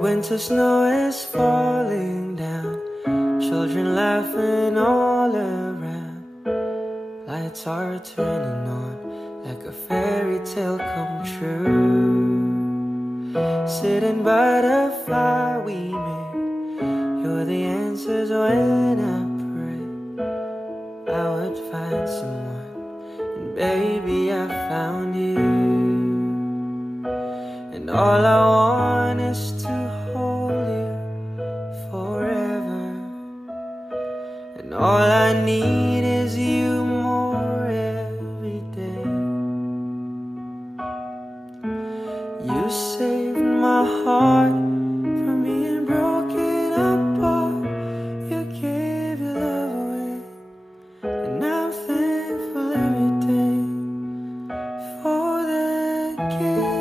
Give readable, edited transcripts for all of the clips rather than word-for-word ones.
Winter snow is falling down, children laughing all around. Lights are turning on like a fairy tale come true. Sitting by the fire we made, you're the answers when I pray I would find someone, and baby I found you. And all I want is to hold you forever, and all I need is you more every day. You saved my heart from being broken apart. You gave your love away, and I'm thankful every day for that gift.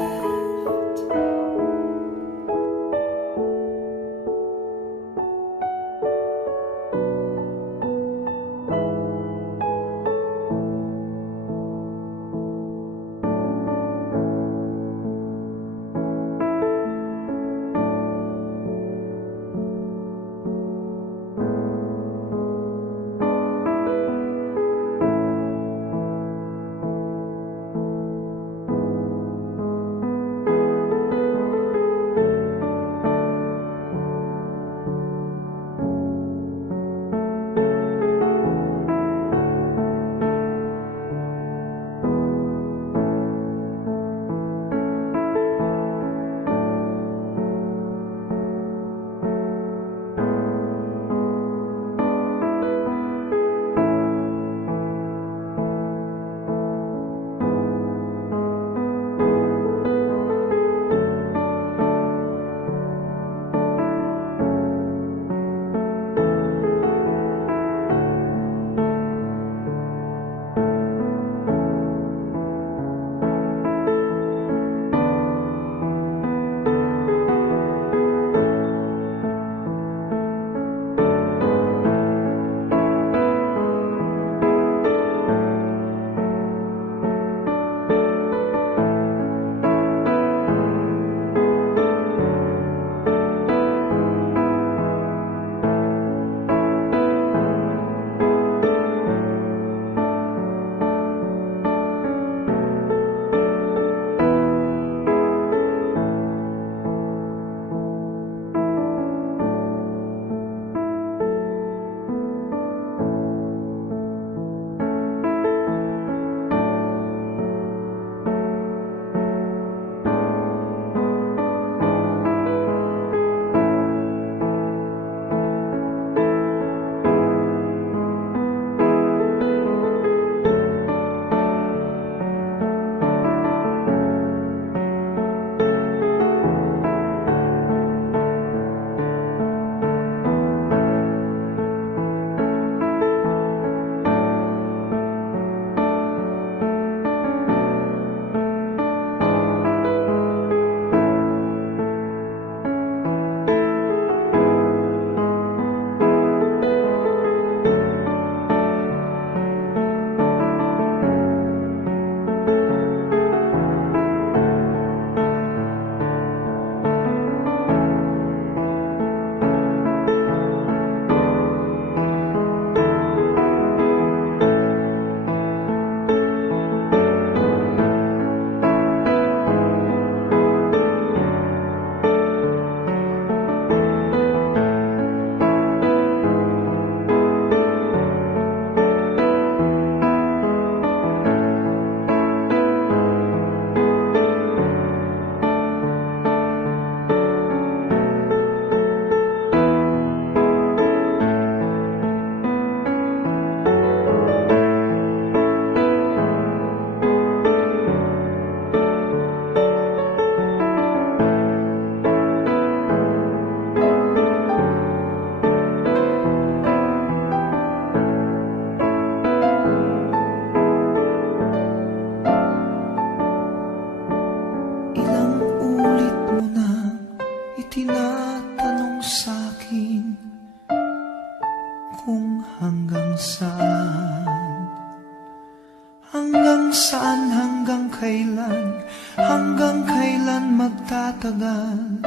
Hanggang kailan magtatagal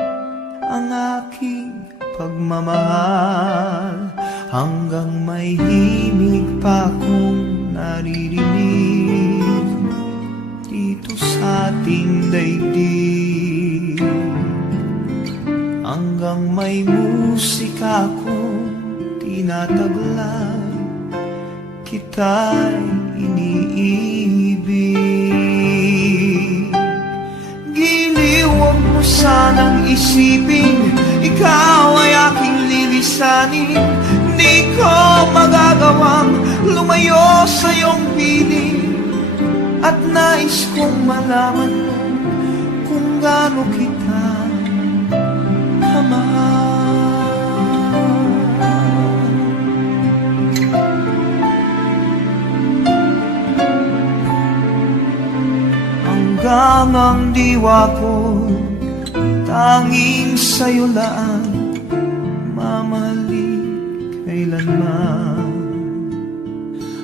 ang aking pagmamahal, hanggang may himig pa akong naririnig dito sa ating daigdig. Hanggang may musika akong tinataglay, kita'y iniibig. Giliw, huwag mo sanang isipin, ikaw ay aking lilisanin. Di ko magagawang lumayo sa iyong piling, at nais kong malaman mo kung gaano kita kamahal. Hanggang ang diwa ko tanging sa'yo lang mamahalin kailanman.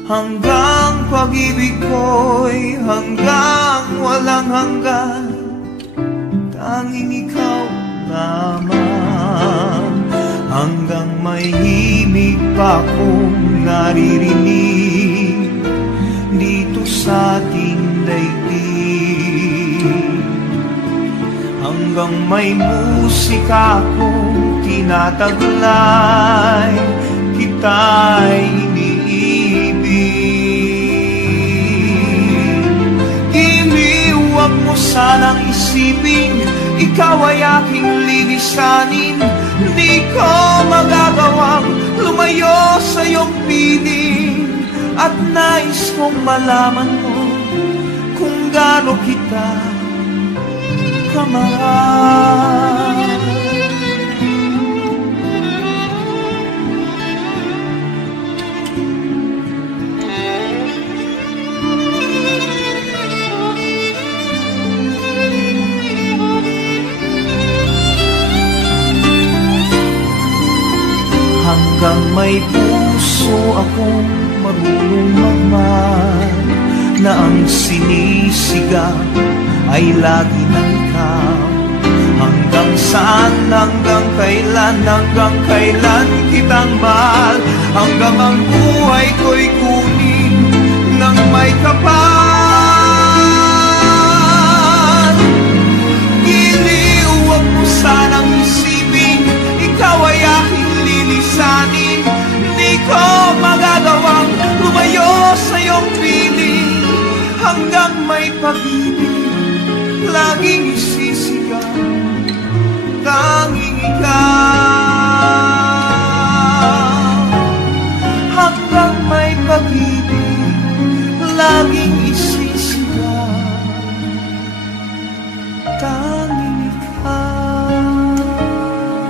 Hanggang pag-ibig ko'y hanggang walang hanggan, tanging ikaw lamang. Hanggang may himig pa akong naririnig dito sa ating daigdig. Hanggang may musika akong tinataglay, kita'y iniibig. Giliw, huwag mo sanang isipin, ikaw ay aking lilisanin. Di ko magagawang lumayo sa iyong piling, at nais kong malaman mo kung gaano kita kamahal. Hanggang may puso akong marunong magmahal, na ang sinisigaw ay lagi ng ikaw. Hanggang saan, hanggang kailan kitang mahal, hanggang ang buhay ko'y kunin ng may kapal. Giliw, huwag mo sanang isipin, ikaw ay aking lilisanin. Di ko magagawang lumayo sa iyong piling, hanggang may pag-ibig laging isisigaw